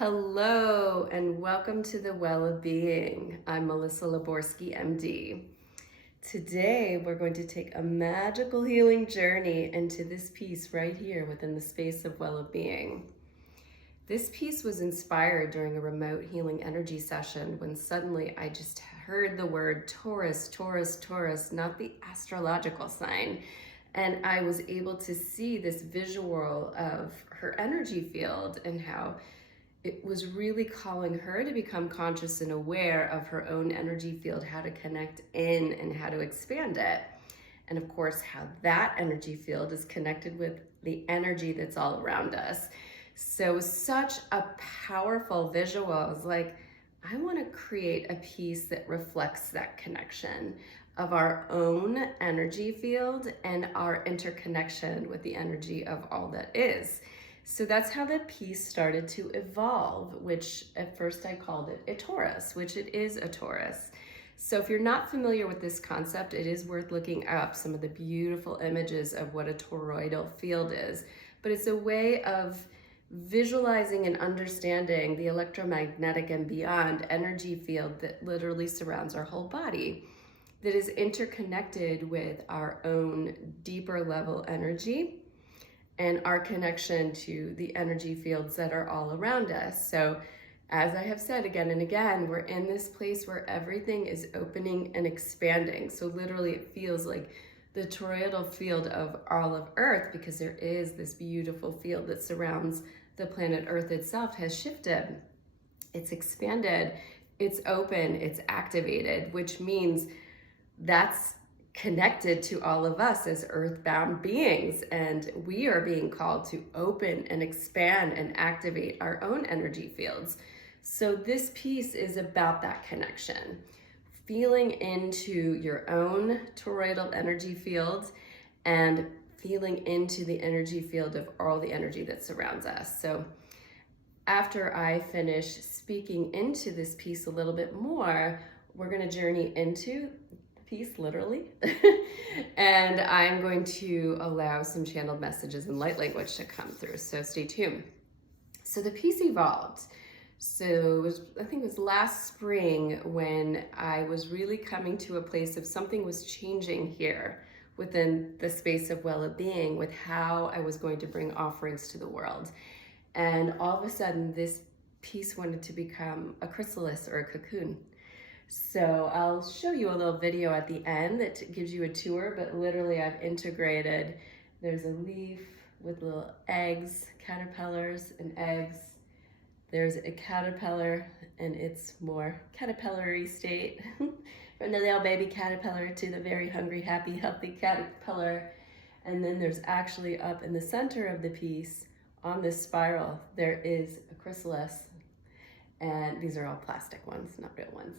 Hello and welcome to the Well of Being. I'm Melissa Laborsky, MD. Today we're going to take a magical healing journey into this piece right here within the space of Well of Being. This piece was inspired during a remote healing energy session when suddenly I just heard the word Taurus, Taurus, Taurus, not the astrological sign. And I was able to see this visual of her energy field and how it was really calling her to become conscious and aware of her own energy field, how to connect in and how to expand it. And of course, how that energy field is connected with the energy that's all around us. So it was such a powerful visual. I was like, I want to create a piece that reflects that connection of our own energy field and our interconnection with the energy of all that is. So that's how the piece started to evolve, which at first I called it a torus, which it is a torus. So if you're not familiar with this concept, it is worth looking up some of the beautiful images of what a toroidal field is. But it's a way of visualizing and understanding the electromagnetic and beyond energy field that literally surrounds our whole body, that is interconnected with our own deeper level energy and our connection to the energy fields that are all around us. So as I have said again and again, we're in this place where everything is opening and expanding. So literally it feels like the toroidal field of all of Earth, because there is this beautiful field that surrounds the planet Earth itself, has shifted. It's expanded, it's open, it's activated, which means that's connected to all of us as earthbound beings, and we are being called to open and expand and activate our own energy fields. So this piece is about that connection, feeling into your own toroidal energy field and feeling into the energy field of all the energy that surrounds us. So after I finish speaking into this piece a little bit more, we're going to journey into piece, literally. And I'm going to allow some channeled messages in light language to come through, so stay tuned. So the piece evolved. So I think it was last spring when I was really coming to a place of something was changing here within the space of well-being with how I was going to bring offerings to the world. And all of a sudden, this piece wanted to become a chrysalis or a cocoon. So I'll show you a little video at the end that gives you a tour, but literally I've integrated, there's a leaf with little eggs, caterpillars and eggs. There's a caterpillar and its more caterpillar-y state from the little baby caterpillar to the very hungry, happy, healthy caterpillar. And then there's actually up in the center of the piece on this spiral, there is a chrysalis. And these are all plastic ones, not real ones.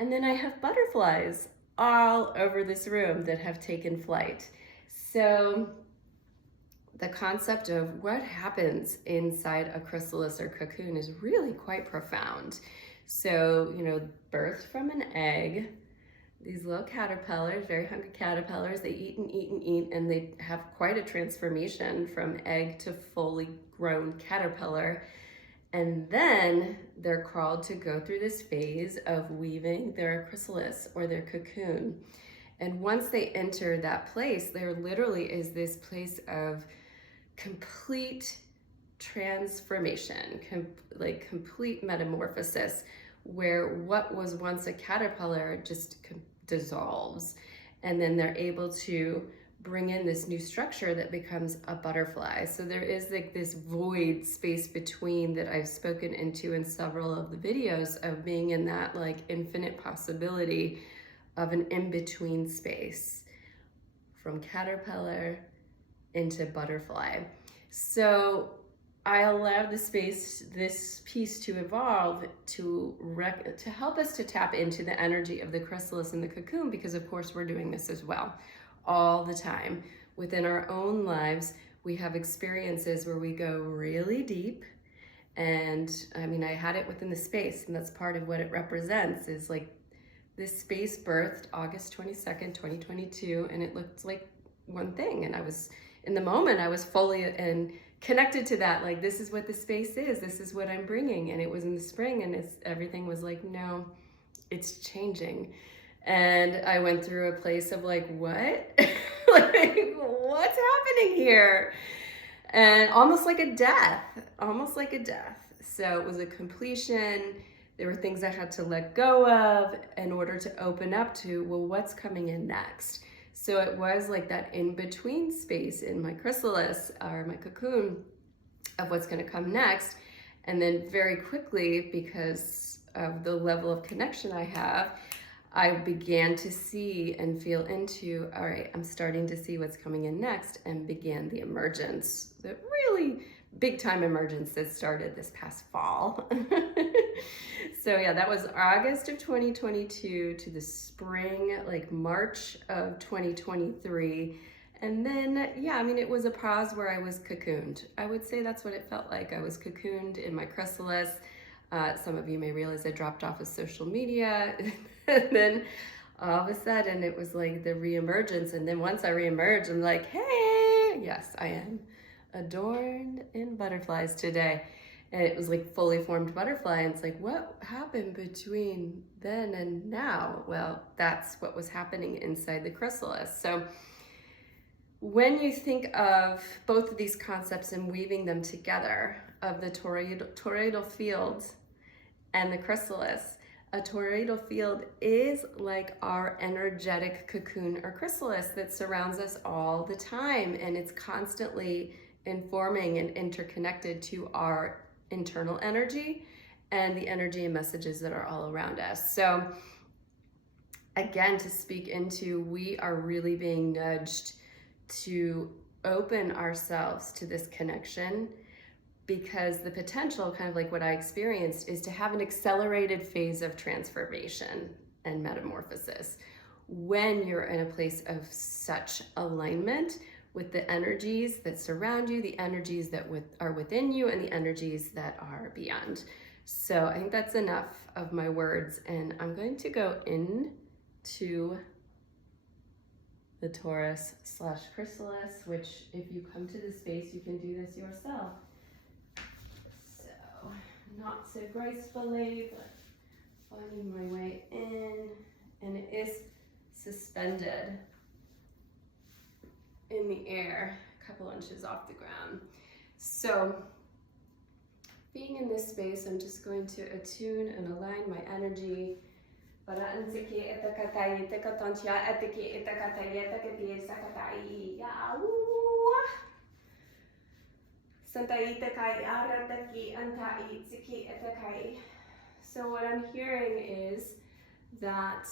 And then I have butterflies all over this room that have taken flight. So the concept of what happens inside a chrysalis or cocoon is really quite profound. So, birthed from an egg, these little caterpillars, very hungry caterpillars, they eat and eat and eat, and they have quite a transformation from egg to fully grown caterpillar. And then they're called to go through this phase of weaving their chrysalis or their cocoon. And once they enter that place, there literally is this place of complete transformation, complete metamorphosis, where what was once a caterpillar just dissolves. And then they're able to bring in this new structure that becomes a butterfly. So there is like this void space between that I've spoken into in several of the videos of being in that like infinite possibility of an in-between space from caterpillar into butterfly. So I allowed this piece to evolve to help us to tap into the energy of the chrysalis and the cocoon, because of course we're doing this as well. All the time. Within our own lives, we have experiences where we go really deep. And I had it within the space, and that's part of what it represents, is like this space birthed August 22nd, 2022, and it looked like one thing. And in the moment, I was fully and connected to that, like, this is what the space is, this is what I'm bringing. And it was in the spring, and everything was like, no, it's changing. And I went through a place of like, what? Like, what's happening here? And almost like a death, almost like a death. So it was a completion. There were things I had to let go of in order to open up to, well, what's coming in next? So it was like that in-between space in my chrysalis, or my cocoon, of what's going to come next. And then very quickly, because of the level of connection I have, I began to see and feel into, all right, I'm starting to see what's coming in next, and began the emergence, the really big time emergence that started this past fall. So yeah, that was August of 2022 to the spring, like March of 2023. And then, yeah, I mean, it was a pause where I was cocooned. I would say that's what it felt like. I was cocooned in my chrysalis. Some of you may realize I dropped off of social media. And then all of a sudden it was like the reemergence. And then once I reemerged, I'm like, hey, yes, I am adorned in butterflies today. And it was like fully formed butterfly. And it's like, what happened between then and now? Well, that's what was happening inside the chrysalis. So when you think of both of these concepts and weaving them together, of the toroidal field and the chrysalis, a toroidal field is like our energetic cocoon or chrysalis that surrounds us all the time, and it's constantly informing and interconnected to our internal energy and the energy and messages that are all around us. So again, to speak into, we are really being nudged to open ourselves to this connection, because the potential, kind of like what I experienced, is to have an accelerated phase of transformation and metamorphosis when you're in a place of such alignment with the energies that surround you, the energies that are within you, and the energies that are beyond. So I think that's enough of my words, and I'm going to go into the Taurus / chrysalis, which if you come to the space, you can do this yourself. So, not so gracefully, but finding my way in, and it is suspended in the air, a couple inches off the ground. So, being in this space, I'm just going to attune and align my energy. Para ansiki etakatai tekatontia etiki etakatai etakati sakatai yawu. Santai etakai arataki antai tsiki etakai. So what I'm hearing is that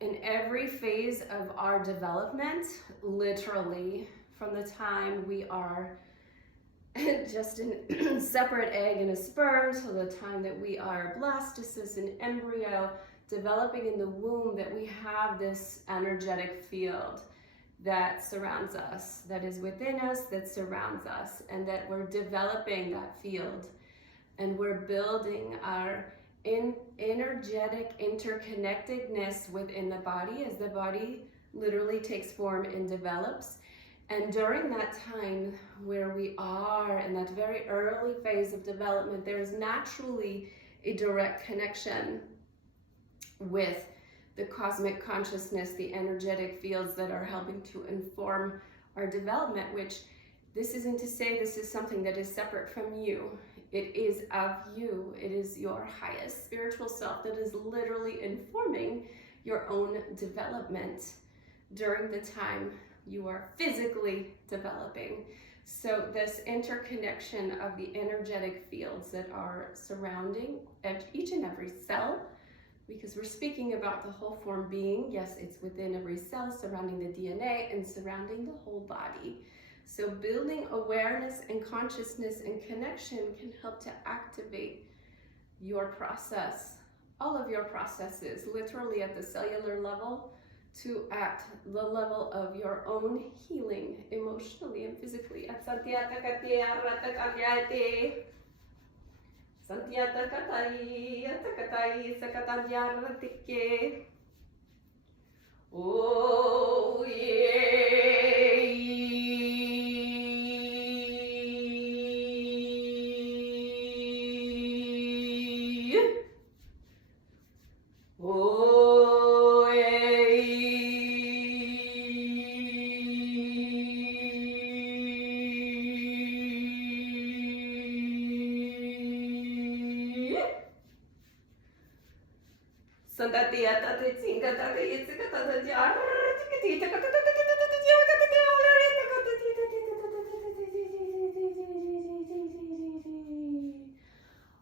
in every phase of our development, literally from the time we are just a separate egg and a sperm till the time that we are blastocyst, an embryo, developing in the womb, that we have this energetic field that surrounds us, that is within us, that surrounds us, and that we're developing that field, and we're building our energetic interconnectedness within the body as the body literally takes form and develops. And during that time where we are in that very early phase of development, there is naturally a direct connection with the cosmic consciousness, the energetic fields that are helping to inform our development, which this isn't to say this is something that is separate from you. It is of you. It is your highest spiritual self that is literally informing your own development during the time you are physically developing. So this interconnection of the energetic fields that are surrounding each and every cell, because we're speaking about the whole form being. Yes, it's within every cell, surrounding the DNA and surrounding the whole body. So building awareness and consciousness and connection can help to activate your process, all of your processes, literally at the cellular level, to at the level of your own healing, emotionally and physically. Oh, yeah.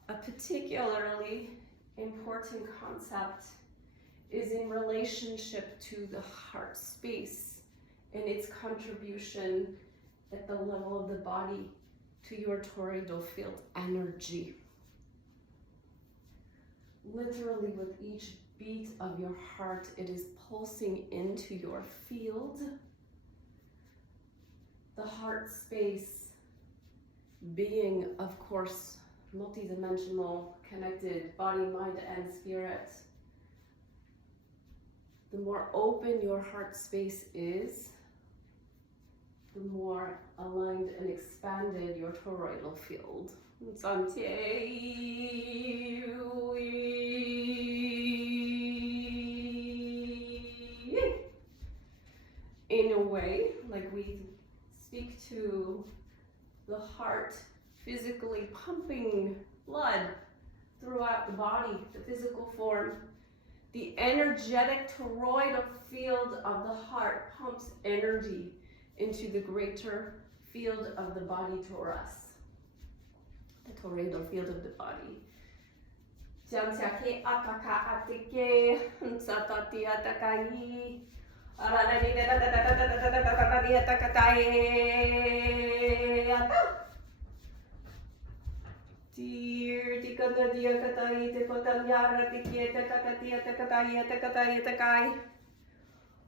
A particularly important concept is in relationship to the heart space and its contribution at the level of the body to your toroidal field energy. Literally, with each beat of your heart, it is pulsing into your field. The heart space being, of course, multidimensional, connected, body, mind, and spirit. The more open your heart space is, the more aligned and expanded your toroidal field. In a way, like we speak to the heart physically pumping blood throughout the body, the physical form, the energetic toroidal field of the heart pumps energy into the greater field of the body, torus, the toroidal field of the body.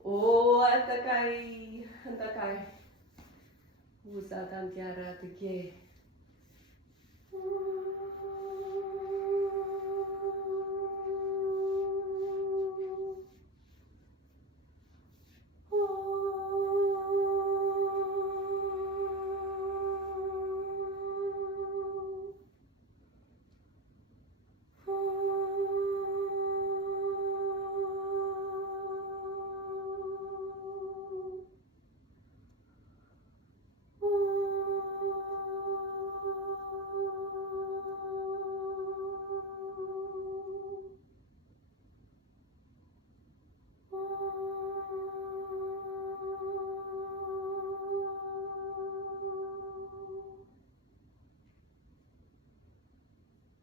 Oh, atakai, atakai. Usadan tiara tike.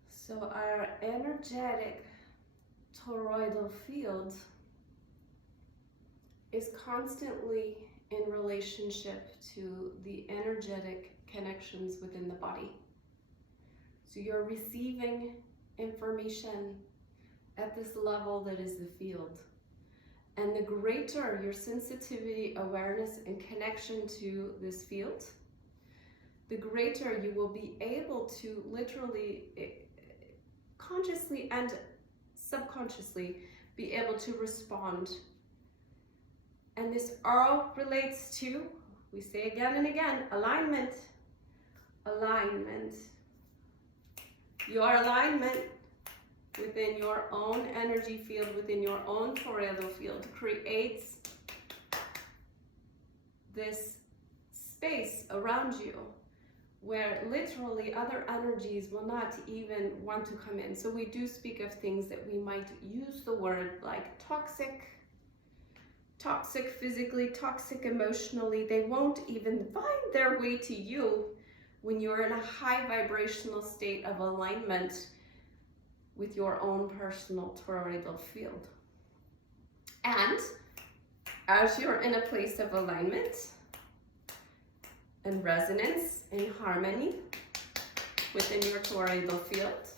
So our energetic toroidal field is constantly in relationship to the energetic connections within the body. So you're receiving information at this level that is the field. And the greater your sensitivity, awareness, and connection to this field, the greater you will be able to literally, consciously and subconsciously, be able to respond. And this all relates to, we say again and again, alignment. Alignment. Your alignment within your own energy field, within your own toroidal field, creates this space around you where literally other energies will not even want to come in. So we do speak of things that we might use the word like toxic physically, toxic emotionally. They won't even find their way to you when you're in a high vibrational state of alignment with your own personal toroidal field. And as you're in a place of alignment and resonance and harmony within your toroidal field,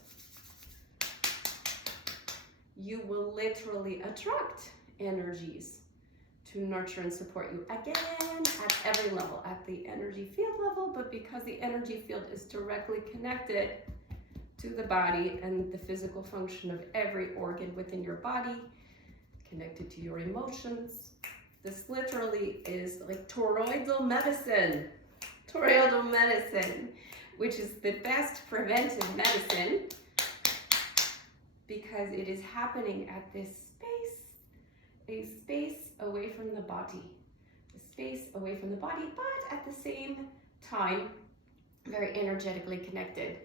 you will literally attract energies to nurture and support you again at every level, at the energy field level, but because the energy field is directly connected to the body and the physical function of every organ within your body, connected to your emotions. This literally is like toroidal medicine, which is the best preventive medicine because it is happening at this space, a space away from the body, but at the same time, very energetically connected.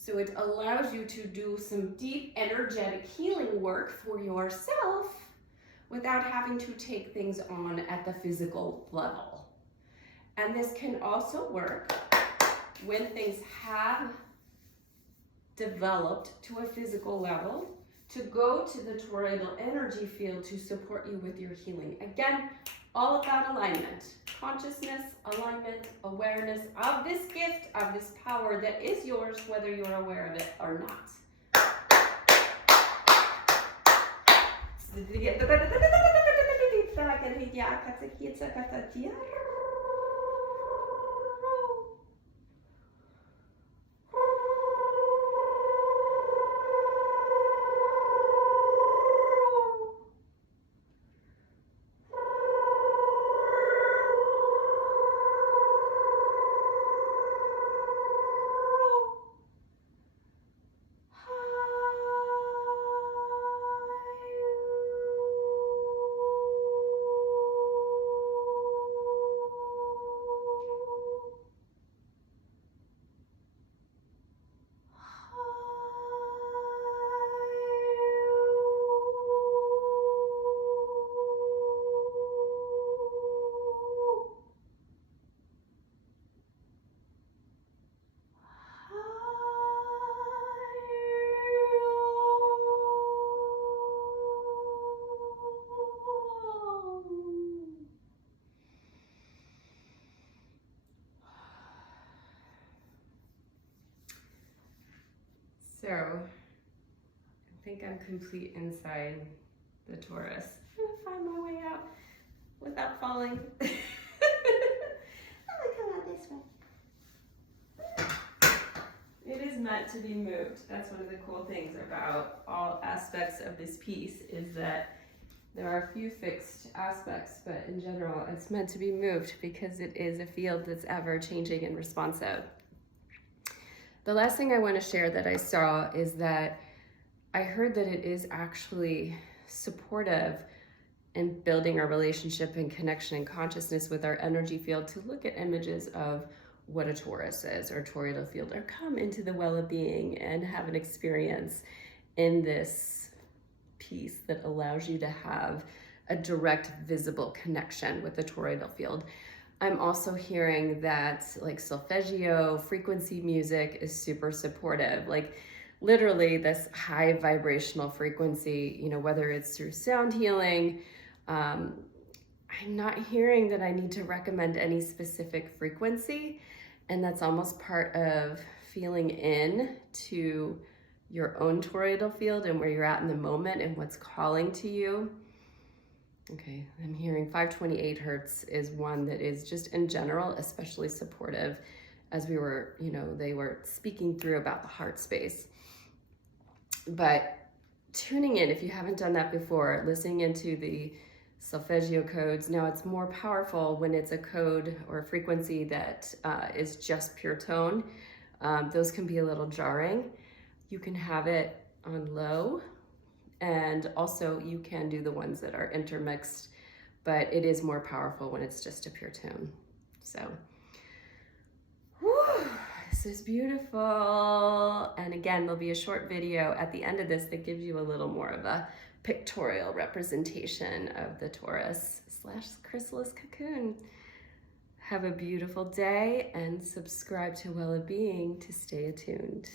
So it allows you to do some deep energetic healing work for yourself without having to take things on at the physical level. And this can also work when things have developed to a physical level, to go to the toroidal energy field to support you with your healing. Again, all about alignment, consciousness, alignment, awareness of this gift, of this power that is yours, whether you're aware of it or not. So, I think I'm complete inside the Taurus. I'm gonna find my way out without falling. I'm gonna come out this way. It is meant to be moved. That's one of the cool things about all aspects of this piece, is that there are a few fixed aspects, but in general, it's meant to be moved because it is a field that's ever changing and responsive. The last thing I want to share that I saw is that I heard that it is actually supportive in building our relationship and connection and consciousness with our energy field to look at images of what a Taurus is or toroidal field, or come into the well of being and have an experience in this piece that allows you to have a direct visible connection with the toroidal field. I'm also hearing that like solfeggio, frequency music is super supportive. Like literally this high vibrational frequency, you know, whether it's through sound healing. I'm not hearing that I need to recommend any specific frequency. And that's almost part of feeling in to your own toroidal field and where you're at in the moment and what's calling to you. Okay, I'm hearing 528 hertz is one that is just in general, especially supportive, as we were, you know, they were speaking through about the heart space. But tuning in, if you haven't done that before, listening into the solfeggio codes. Now it's more powerful when it's a code or a frequency that is just pure tone. Those can be a little jarring. You can have it on low, and also you can do the ones that are intermixed, but it is more powerful when it's just a pure tone. So, whew, this is beautiful. And again, there'll be a short video at the end of this that gives you a little more of a pictorial representation of the Taurus / chrysalis cocoon. Have a beautiful day and subscribe to Well of Being to stay attuned.